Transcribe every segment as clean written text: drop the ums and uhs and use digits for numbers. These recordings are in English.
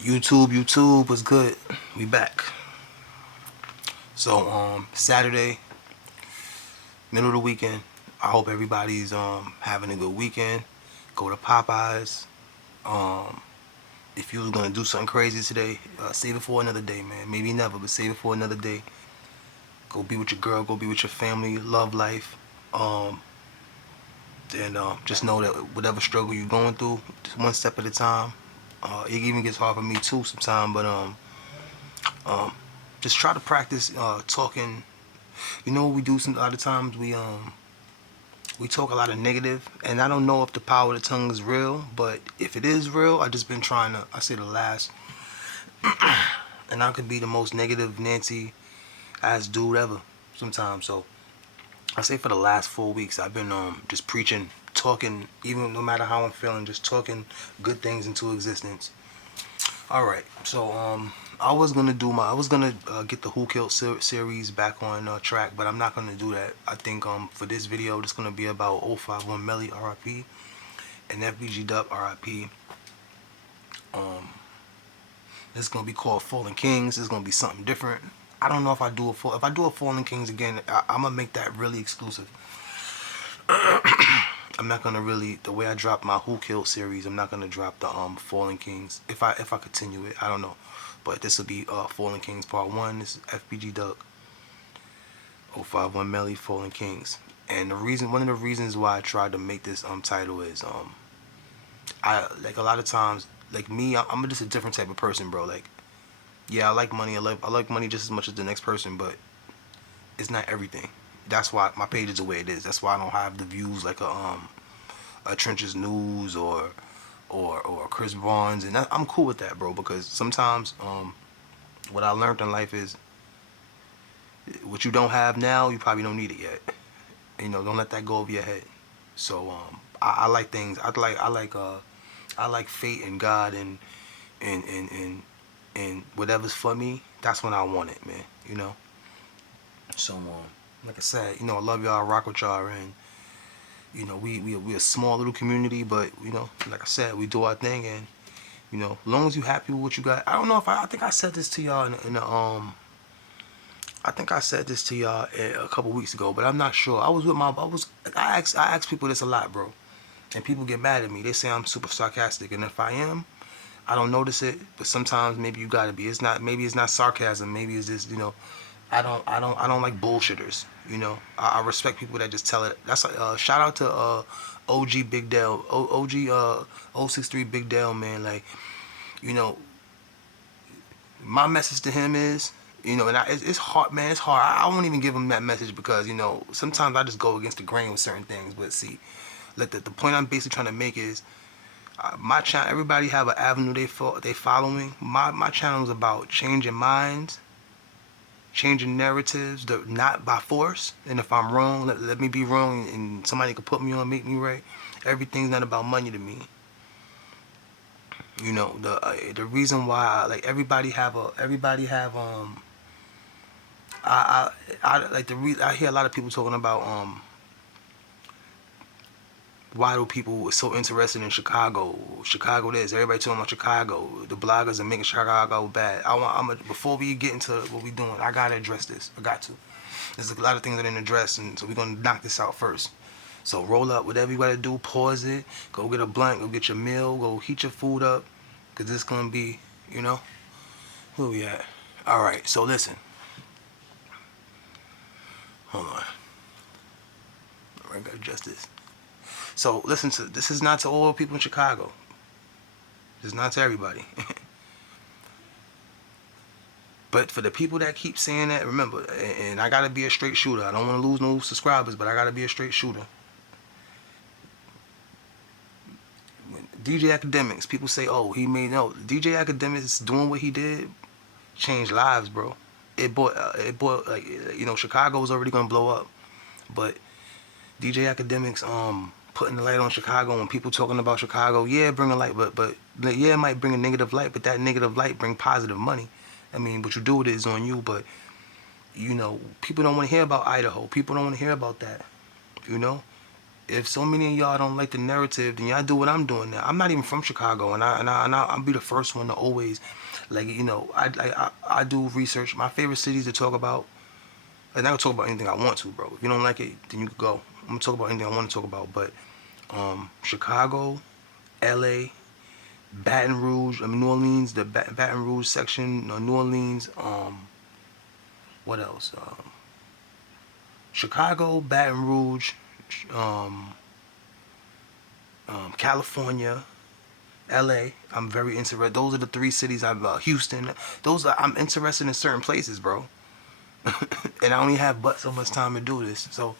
YouTube was good. We back. So Saturday, middle of the weekend. I hope everybody's having a good weekend. Go to Popeyes. Um, if you was gonna do something crazy today, save it for another day, man. Maybe never, but save it for another day. Go be with your girl. Go be with your family. Love life. Um, and just know that whatever struggle you're going through, just one step at a time. It even gets hard for me too sometimes, but um, just try to practice talking. You know what we do some other times we talk a lot of negative, and I don't know if the power of the tongue is real, but if it is real, I just been trying to. I say the last, and I could be the most negative Nancy ass dude ever sometimes. So I say for the last 4 weeks, I've been just preaching, talking, even no matter how I'm feeling, just talking good things into existence. All right, so I was gonna get the Who Killed series back on track, but I'm not gonna do that. I think for this video, it's gonna be about 051MELLY RIP and FBG Dub RIP. Um, it's gonna be called Fallen Kingz. It's gonna be something different. I don't know if I do a Fallen Kingz again, I'm gonna make that really exclusive. I'm not gonna really the way I dropped my Who Killed series. I'm not gonna drop the Fallen Kingz if I continue it. I don't know, but this will be Fallen Kingz Part One. This is FBG Duck 051MELLY Fallen Kingz, and one of the reasons why I tried to make this title is I like a lot of times like me I'm just a different type of person, bro. Like yeah, I like money. I like money just as much as the next person, but it's not everything. That's why my page is the way it is. That's why I don't have the views like a Trenches News or Chris Barnes, and I'm cool with that, bro. Because sometimes what I learned in life is what you don't have now, you probably don't need it yet. You know, don't let that go over your head. So I like things. I like fate and God and whatever's for me. That's when I want it, man. You know. So like I said, you know, I love y'all. I rock with y'all, and you know, we a small little community, but you know, like I said, we do our thing, and you know, as long as you happy with what you got. I don't know if I think I said this to y'all in the I think I said this to y'all a couple weeks ago, but I'm not sure. I ask people this a lot, bro, and people get mad at me. They say I'm super sarcastic, and if I am, I don't notice it. But sometimes maybe you gotta be. It's not. Maybe it's not sarcasm. Maybe it's just, you know, I don't like bullshitters. You know, I respect people that just tell it. That's shout out to OG Big Dale, OG 063 Big Dale, man. Like, you know, my message to him is, you know, and it's hard, man. It's hard. I won't even give him that message because, you know, sometimes I just go against the grain with certain things. But see, like the point I'm basically trying to make is my channel. Everybody have an avenue they following. My channel is about changing minds, changing narratives, not by force. And if I'm wrong, let me be wrong, and somebody can put me on, make me right. Everything's not about money to me. You know, the reason why like everybody have like I hear a lot of people talking about why do people so interested in Chicago? Chicago this, everybody talking about Chicago. The bloggers are making Chicago bad. Before we get into what we doing, I gotta address this. I got to. There's a lot of things I didn't address, and so we're gonna knock this out first. So roll up, whatever you gotta do, pause it, go get a blunt, go get your meal, go heat your food up, cause this gonna be, you know, where we at? All right, so listen, hold on, I gotta adjust this. So listen to this is not to all people in Chicago. This is not to everybody. But for the people that keep saying that, remember, and I gotta be a straight shooter. I don't want to lose no subscribers, but I gotta be a straight shooter. When DJ Academics, people say, "Oh, he made no." DJ Academics doing what he did changed lives, bro. It bought like, you know, Chicago was already gonna blow up, but DJ Academics putting the light on Chicago, and people talking about Chicago, yeah, bring a light, but yeah, it might bring a negative light, but that negative light bring positive money. I mean, what you do with it is on you, but you know, people don't want to hear about Idaho. People don't want to hear about that. You know, if so many of y'all don't like the narrative, then y'all do what I'm doing now. I'm not even from Chicago, and I'll be the first one to always, like, I do research. My favorite cities to talk about, and I can talk about anything I want to, bro. If you don't like it, then you can go. I'm gonna talk about anything I want to talk about, but Chicago, L.A., Baton Rouge, New Orleans, the Baton Rouge section, New Orleans, what else? Chicago, Baton Rouge, um, California, LA. I'm very interested. Those are the three cities Houston. I'm interested in certain places, bro. And I only have but so much time to do this. So,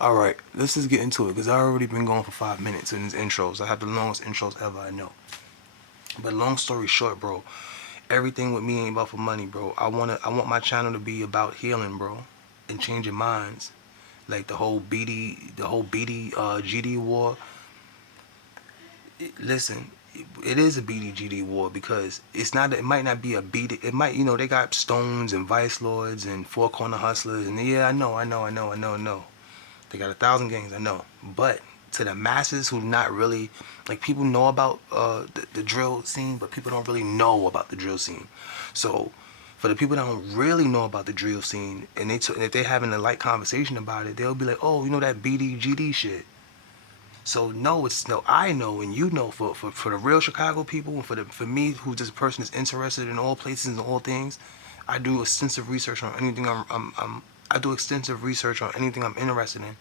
all right, let's just get into it because I already been going for 5 minutes in these intros. I have the longest intros ever, I know. But long story short, bro, everything with me ain't about for money, bro. I want my channel to be about healing, bro, and changing minds. Like the whole BD GD war. Listen, it is a BDGD war because it's not. It might not be a BD. It might, they got Stones and Vice Lords and Four Corner Hustlers, and yeah, I know. They got 1,000 gangs, I know. But to the masses who not really, like, people know about the drill scene, but people don't really know about the drill scene. So for the people that don't really know about the drill scene, and if they're having a light conversation about it, they'll be like, oh, that BDGD shit. So no, it's no. I know and you know for the real Chicago people and for me who this person is interested in all places and all things, I do extensive research on anything I do extensive research on anything I'm interested in.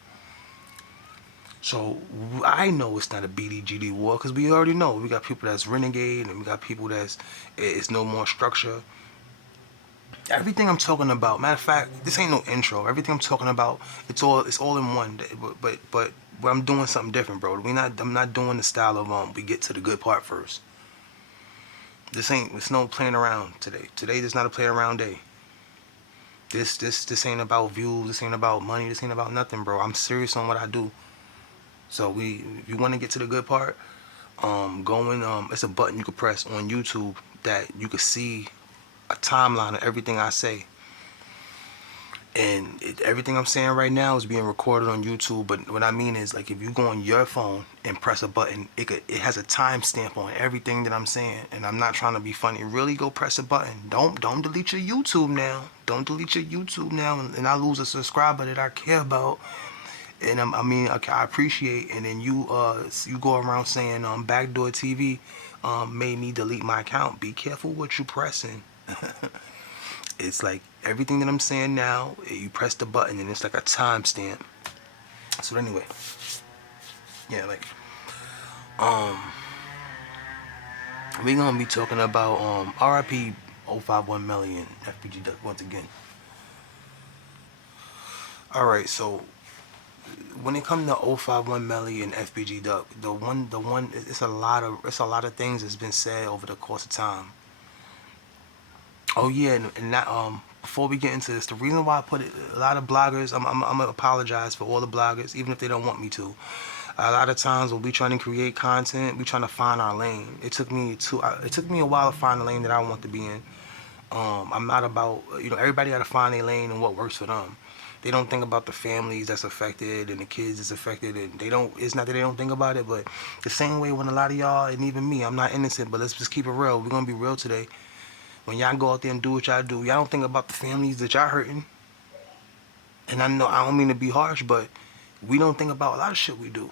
So I know it's not a BDGD war because we already know we got people that's renegade and we got people that's it's no more structure. Everything I'm talking about, matter of fact, this ain't no intro. Everything I'm talking about, it's all in one. But I'm doing something different, bro. I'm not doing the style of we get to the good part first. It's no playing around today. Today is not a play around day. This ain't about views. This ain't about money. This ain't about nothing, bro. I'm serious on what I do. So if you want to get to the good part, it's a button you can press on YouTube that you can see a timeline of everything I say. And everything I'm saying right now is being recorded on YouTube. But what I mean is, like, if you go on your phone and press a button, it has a timestamp on everything that I'm saying. And I'm not trying to be funny. Really, go press a button. Don't delete your YouTube now. Don't delete your YouTube now, and I lose a subscriber that I care about. And I appreciate. And then you go around saying Backdoor TV made me delete my account. Be careful what you pressing. It's like everything that I'm saying now, you press the button and it's like a timestamp. So anyway, yeah, like we gonna be talking about RIP 051MELLY and FBG Duck once again. Alright, so when it comes to 051MELLY and FBG Duck, the one it's a lot of things that's been said over the course of time. Oh yeah, and that before we get into this, the reason why I put it, a lot of bloggers, I'm gonna apologize for all the bloggers, even if they don't want me to. A lot of times when we trying to create content, we trying to find our lane. It took me a while to find the lane that I want to be in. I'm not about, everybody got to find their lane and what works for them. They don't think about the families that's affected and the kids that's affected, and it's not that they don't think about it, but the same way when a lot of y'all, and even me, I'm not innocent, but let's just keep it real. We're gonna be real today. When y'all go out there and do what y'all do, y'all don't think about the families that y'all hurting. And I know I don't mean to be harsh, but we don't think about a lot of shit we do.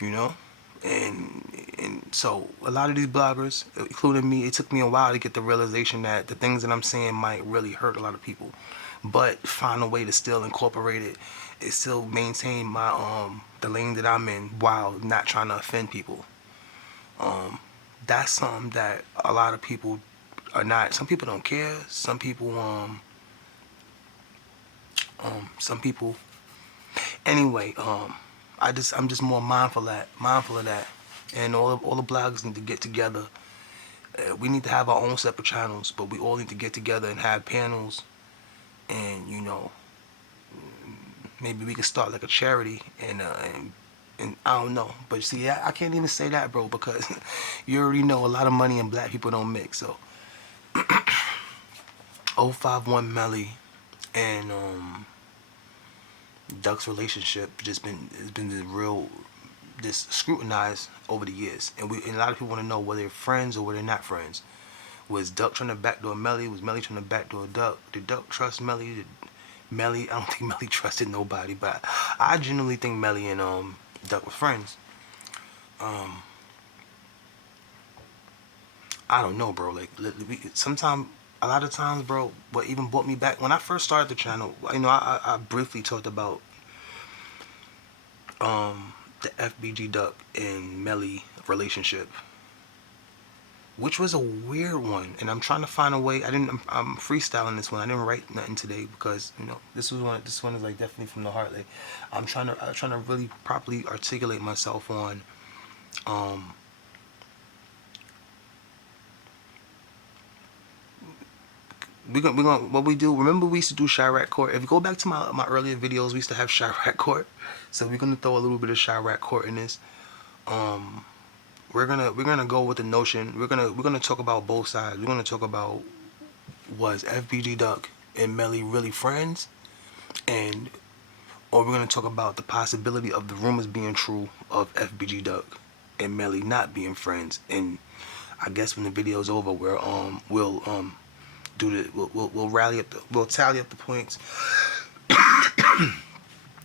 You know? And so a lot of these bloggers, including me, it took me a while to get the realization that the things that I'm saying might really hurt a lot of people. But find a way to still incorporate it. It still maintain my the lane that I'm in while not trying to offend people. That's something that a lot of people are not. Some people don't care. Some people anyway, I'm just more mindful of that. And all the bloggers need to get together. We need to have our own separate channels, but we all need to get together and have panels. And maybe we could start like a charity and I don't know, but see, I can't even say that, bro, because you already know a lot of money and black people don't mix. So 051MELLY and Duck's relationship just been has been the real this scrutinized over the years, and a lot of people want to know whether they're friends or whether they're not friends. Was Duck trying to backdoor Melly? Was Melly trying to backdoor Duck? Did Duck trust Melly? Did Melly? I don't think Melly trusted nobody, but I genuinely think Melly and Duck were friends. Um, I don't know, bro. Like, sometimes, a lot of times, bro, what even brought me back when I first started the channel, I briefly talked about the FBG Duck and Melly relationship, which was a weird one. And I'm trying to find a way. I'm freestyling this one. I didn't write nothing today because this one is like definitely from the heart. Like, I'm trying to really properly articulate myself on um we gonna what we do. Remember, we used to do Chirac Court. If you go back to my earlier videos, we used to have Chirac Court. So we're gonna throw a little bit of Chirac Court in this. Um, we're gonna go with the notion. We're gonna talk about both sides. We're gonna talk about, was FBG Duck and Melly really friends, and or we're gonna talk about the possibility of the rumors being true of FBG Duck and Melly not being friends. And I guess when the video's over, we'll do the we'll rally up we'll tally up the points.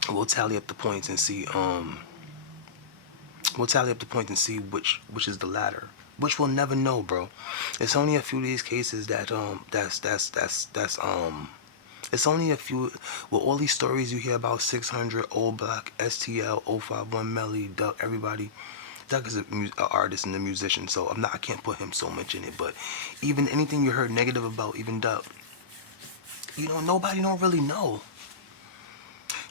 We'll tally up the points and see we'll tally up the points and see which is the latter. Which we'll never know, bro. It's only a few of these cases that that's it's only a few. With all these stories you hear about 600, Old Block, STL, 051 Melly, Duck, everybody. Duck is an artist and a musician, so I can't put him so much in it. But even anything you heard negative about, even Duck, nobody don't really know.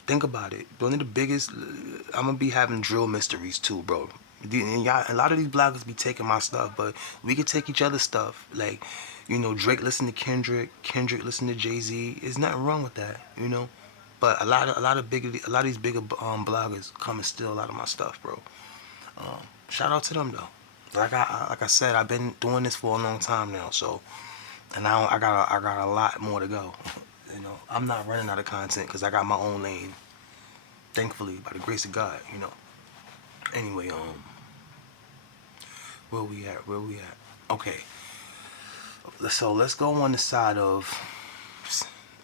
Think about it. One of the biggest, I'm gonna be having drill mysteries too, bro. And y'all, a lot of these bloggers be taking my stuff, but we could take each other's stuff. Like, Drake listen to Kendrick listen to Jay-Z. There's nothing wrong with that. But a lot of these bigger bloggers come and steal a lot of my stuff, bro. Shout out to them though. Like I said, I've been doing this for a long time now, so and now I got a lot more to go. I'm not running out of content because I got my own lane. Thankfully, by the grace of God. Anyway, where we at? Where we at? Okay. So let's go on the side of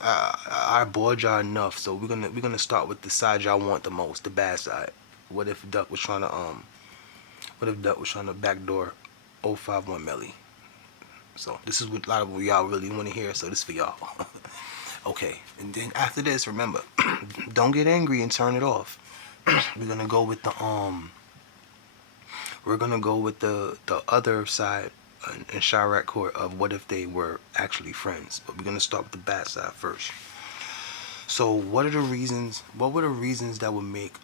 I bored y'all enough. So we're gonna start with the side y'all want the most, the bad side. What if Duck was trying to backdoor 051 Melly? So this is what a lot of y'all really want to hear. So this is for y'all. Okay, and then after this, remember, don't get angry and turn it off. We're gonna go with the other side in Chirac Court of what if they were actually friends. But we're gonna start with the bad side first. So what were the reasons that would make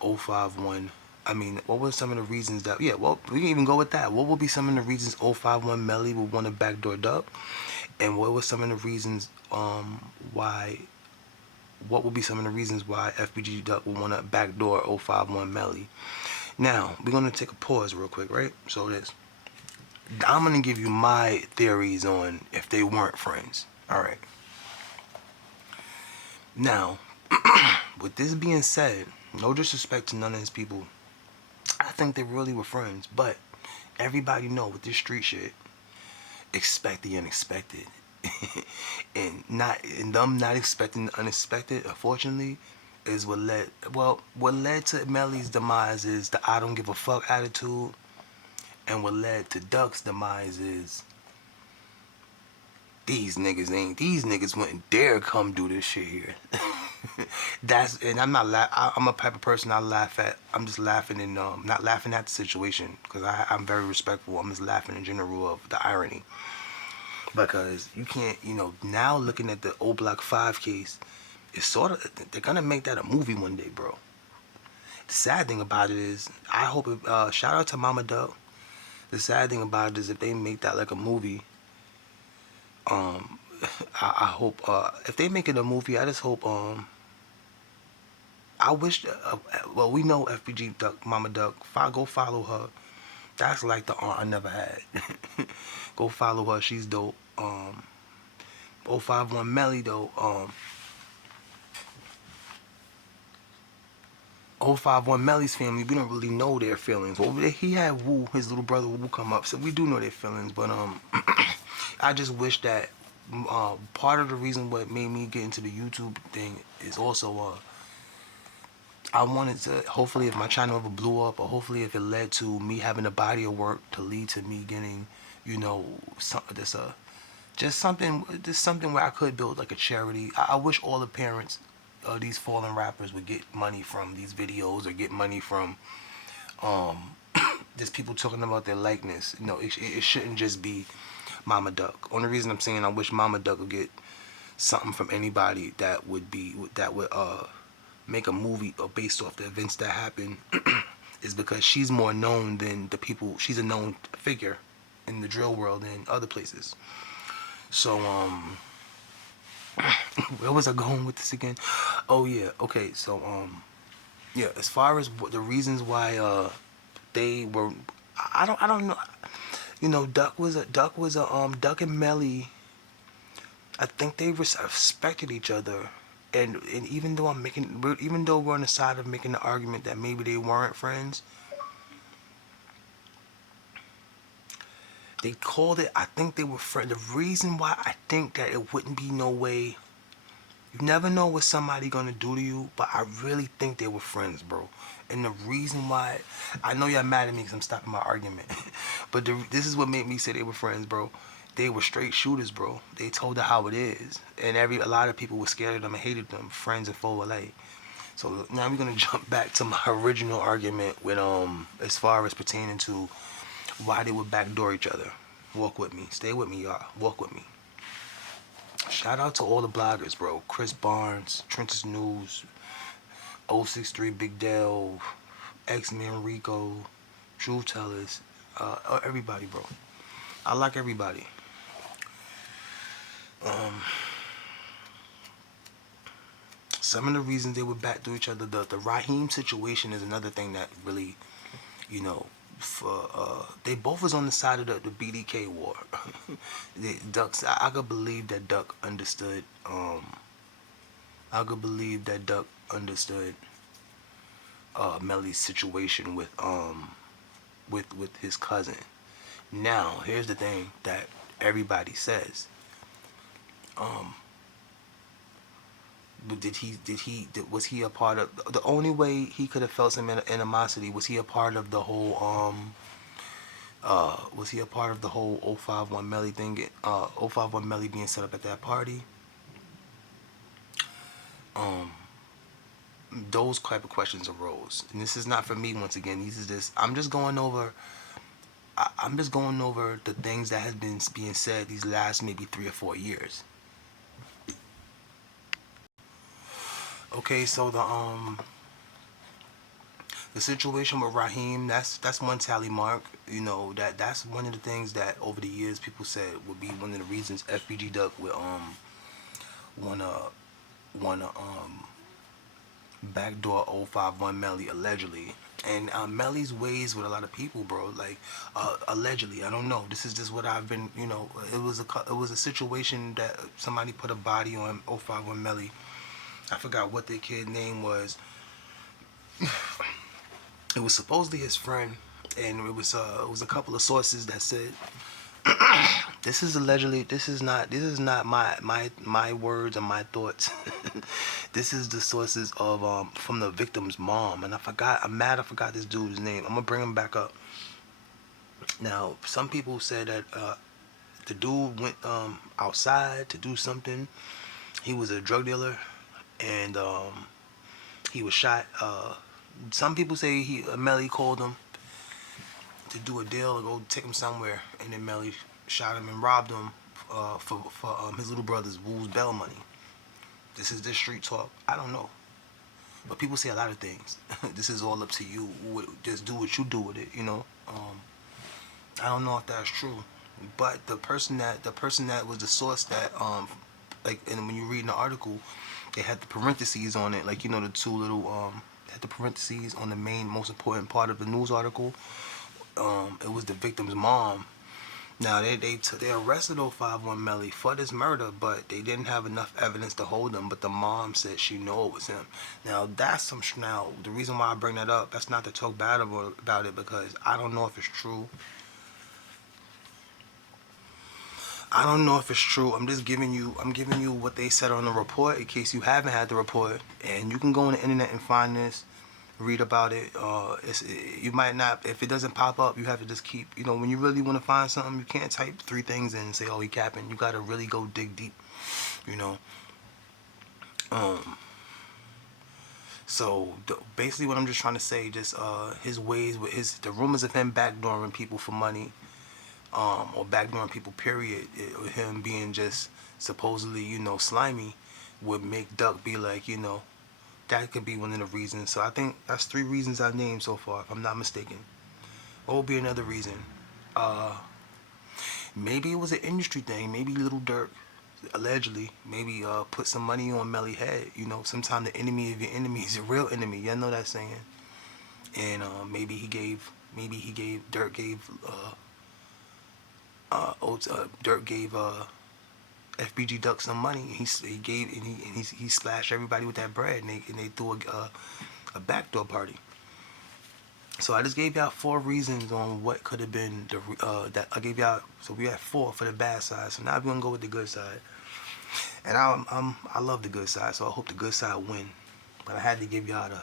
051, I mean, what were some of the reasons that, yeah, well, we can even go with that. What would be some of the reasons 051 Melly would want to backdoor Duck? And what were some of the reasons why, what would be some of the reasons why FBG Duck would want to backdoor 051 Melly? Now, we're going to take a pause real quick, right? So I'm going to give you my theories on if they weren't friends. All right. Now, with this being said, no disrespect to none of his people, I think they really were friends, but everybody know with this street shit, expect the unexpected. and them not expecting the unexpected, unfortunately, is what led to Melly's demise is the I don't give a fuck attitude, and what led to Duck's demise is these niggas wouldn't dare come do this shit here. And I'm a type of person I'm just laughing and not laughing at the situation because I'm very respectful. I'm just laughing in general of the irony. Because you can't, now looking at the old Block 5 case, it's sort of, they're gonna make that a movie one day, bro. The sad thing about it is, I hope shout out to Mama Duck. The sad thing about it is if they make that like a movie, I hope, if they make it a movie, I just hope, I wish, well, we know FBG Duck, Mama Duck, go follow her. That's like the aunt I never had. Go follow her, she's dope. 051 Melly though, 051MELLY's family, we don't really know their feelings. Over there, he had Wu, his little brother Wu, come up, so we do know their feelings. But I just wish that part of the reason what made me get into the YouTube thing is also I wanted to, hopefully if my channel ever blew up, or hopefully if it led to me having a body of work to lead to me getting, you know, just something where I could build like a charity. I wish all the parents of these fallen rappers would get money from these videos, or get money from just people talking about their likeness. You know, it shouldn't just be Mama Duck. Only reason I'm saying I wish Mama Duck would get something from anybody that would make a movie or based off the events that happened is because she's more known than the people. She's a known figure in the drill world and other places. So where was I going with this again? Oh yeah, okay. So yeah, as far as the reasons why they were, I don't know. You know, Duck and Melly. I think they respected each other, and even though even though we're on the side of making the argument that maybe they weren't friends, they called it. I think they were friends. The reason why I think that it wouldn't be no way. You never know what somebody gonna do to you, but I really think they were friends, bro. And the reason why, I know y'all mad at me because I'm stopping my argument, but this is what made me say they were friends, bro. They were straight shooters, bro. They told her how it is, and a lot of people were scared of them and hated them. Friends and foe alike. So now we're gonna jump back to my original argument with as far as pertaining to why they would backdoor each other. Walk with me, stay with me, y'all. Walk with me. Shout out to all the bloggers, bro. Chris Barnes, Trentus News, 063 Big Dell, X-Men Rico, Truth Tellers, everybody, bro. I like everybody. Some of the reasons they would backdoor each other, the Raheem situation is another thing that really, you know, they both was on the side of the BDK war. I could believe that Duck understood. I could believe that Duck understood Melly's situation with his cousin. Now, here's the thing that everybody says. But was he a part of the only way he could have felt some animosity? Was he a part of the whole was he a part of the whole 051MELLY thing? 051MELLY being set up at that party? Those type of questions arose, and this is not for me. Once again, I'm just going over. I'm just going over the things that has been being said these last maybe 3 or 4 years. Okay, so the situation with Raheem, that's one tally mark. You know, that's one of the things that over the years people said would be one of the reasons FBG Duck would wanna backdoor 051MELLY allegedly. And Melly's ways with a lot of people, bro. Like allegedly, I don't know. This is just what I've been. You know, it was a situation that somebody put a body on 051MELLY. I forgot what the kid's name was. It was supposedly his friend, and it was a couple of sources that said this is allegedly. This is not my words and my thoughts. This is the sources of from the victim's mom, and I forgot this dude's name. I'm gonna bring him back up. Now, some people said that the dude went outside to do something. He was a drug dealer, and he was shot. Some people say Melly called him to do a deal or go take him somewhere, and then Melly shot him and robbed him for his little brother's Wu's bail money. This is this street talk. I don't know, but people say a lot of things. This is all up to you. Just do what you do with it, you know. I don't know if that's true, but the person that was the source that like, and when you read in the article, they had the parentheses on it, like, you know, the two little had the parentheses on the main most important part of the news article. It was the victim's mom, Now they arrested 051MELLY for this murder, but they didn't have enough evidence to hold him. But the mom said she knew it was him. Now that's some. Now the reason why I bring that up, that's not to talk bad about it, because I don't know if it's true. I don't know if it's true. I'm just giving you. I'm giving you what they said on the report in case you haven't had the report, and you can go on the internet and find this, read about it. You might not, if it doesn't pop up, you have to just keep. When you really want to find something, you can't type three things in and say, "Oh, he capping." You gotta really go dig deep. You know. Um. So basically, what I'm just trying to say, just his ways with the rumors of him backdooring people for money, or backdooring people, period, with him being just supposedly, slimy, would make Duck be like, that could be one of the reasons. So I think that's three reasons I named so far, if I'm not mistaken. What would be another reason? Uh, Maybe it was an industry thing. Maybe Little Dirk, allegedly, maybe put some money on Melly head. Sometimes the enemy of your enemy is your real enemy. Y'all know that saying. And Dirk gave Dirk gave FBG Duck some money. He gave and he splashed everybody with that bread, and they threw a backdoor party. So I just gave y'all four reasons on what could have been that I gave y'all. So we had four for the bad side. So now we're gonna go with the good side. And I love the good side, so I hope the good side win. But I had to give y'all the.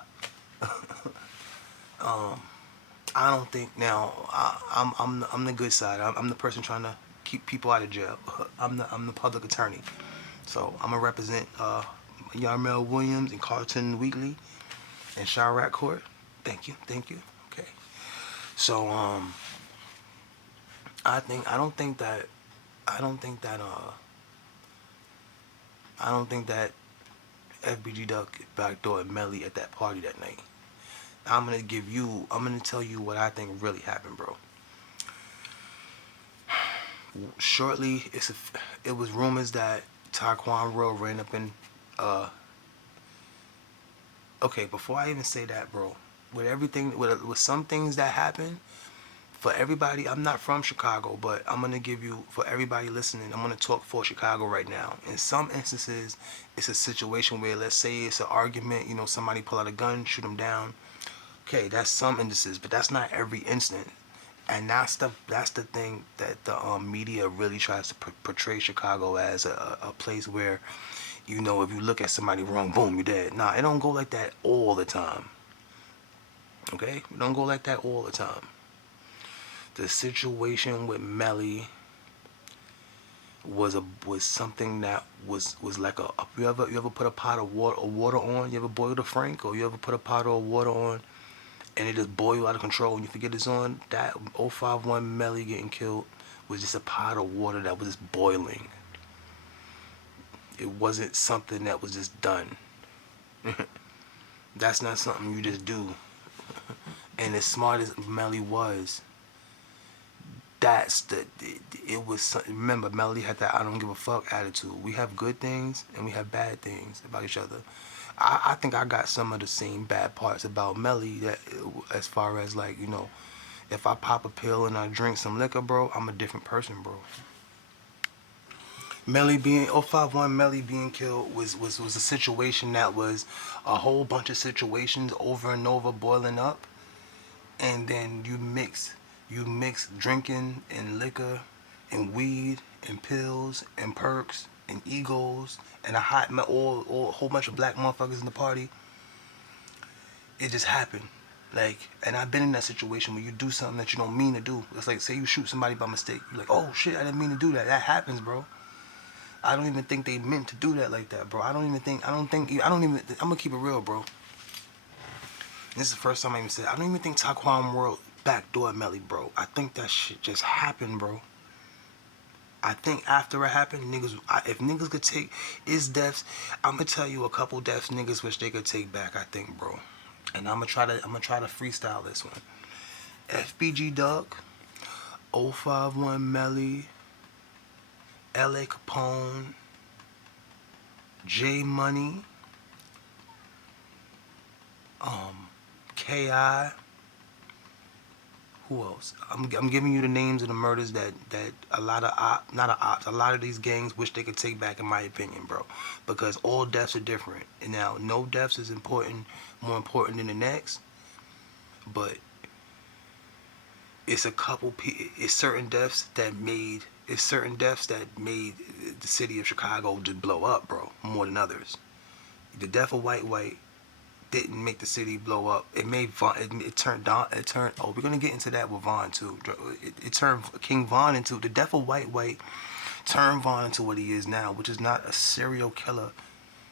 I don't think now. I'm the good side. I'm the person trying to keep people out of jail. I'm the public attorney. So I'm gonna represent Yarmel Williams and Carlton Wheatley and Chirac Court. Thank you. Okay. So I don't think that I don't think that I don't think that FBG Duck backdoored Melly at that party that night. I'm gonna tell you what I think really happened, bro. Shortly, it was rumors that Taquan Rowe ran up in. Uh, okay, before I even say that, bro, with everything, with some things that happened, for everybody, I'm not from Chicago, but I'm gonna give you, for everybody listening, I'm gonna talk for Chicago right now. In some instances, it's a situation where, let's say it's an argument, somebody pull out a gun, shoot them down. Okay, that's some instances, but that's not every instant. And that's the thing that the media really tries to portray Chicago as a place where, if you look at somebody wrong, boom, you're dead. Nah, it don't go like that all the time. Okay, it don't go like that all the time. The situation with Melly was something that was like you ever put a pot of water on, you ever boiled a Frank, or you ever put a pot of water on and it just boil out of control and you forget it's on. That 051MELLY getting killed was just a pot of water that was just boiling. It wasn't something that was just done. That's not something you just do. And as smart as Melly was, it was. Remember, Melly had that I don't give a fuck attitude. We have good things and we have bad things about each other. I think I got some of the same bad parts about Melly, that as far as, like, if I pop a pill and I drink some liquor, bro, I'm a different person, bro. Melly being 051MELLY being killed was a situation that was a whole bunch of situations over and over boiling up, and then you mix drinking and liquor and weed and pills and perks and egos and or a whole bunch of black motherfuckers in the party. It just happened. Like, and I've been in that situation where you do something that you don't mean to do. It's like, say you shoot somebody by mistake. You're like, oh shit, I didn't mean to do that. That happens, bro. I don't even think they meant to do that like that, bro. I'm gonna keep it real, bro. This is the first time I even said it. I don't even think Taquan World backdoored Melly, bro. I think that shit just happened, bro. I think after it happened, if niggas could take his deaths, I'm gonna tell you a couple deaths niggas wish they could take back. I think, bro. And I'm gonna try to freestyle this one. FBG Duck, 051MELLY, LA Capone, J Money, KI. Who else? I'm giving you the names of the murders that a lot of not a lot of these gangs wish they could take back, in my opinion, bro. Because all deaths are different, and now no deaths is important, more important than the next. But it's a couple. It's certain deaths that made. It's certain deaths that made the city of Chicago just blow up, bro, more than others. The death of White didn't make the city blow up. It made Von. It turned Don. It turned. Oh, we're gonna get into that with Von too. It turned King Von into the death of White. Turned Von into what he is now, which is not a serial killer.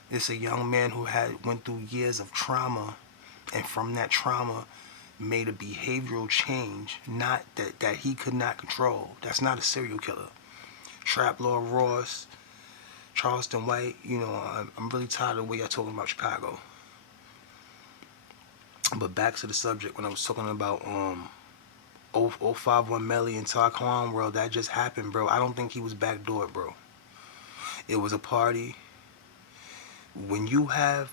It's a young man who had went through years of trauma, and from that trauma, made a behavioral change. Not that he could not control. That's not a serial killer. Trap Lord Ross, Charleston White. You know, I'm really tired of the way y'all talking about Chicago. But back to the subject, when I was talking about 051MELLY and Taquan World, that just happened, bro. I don't think he was backdoored, bro. It was a party. When you have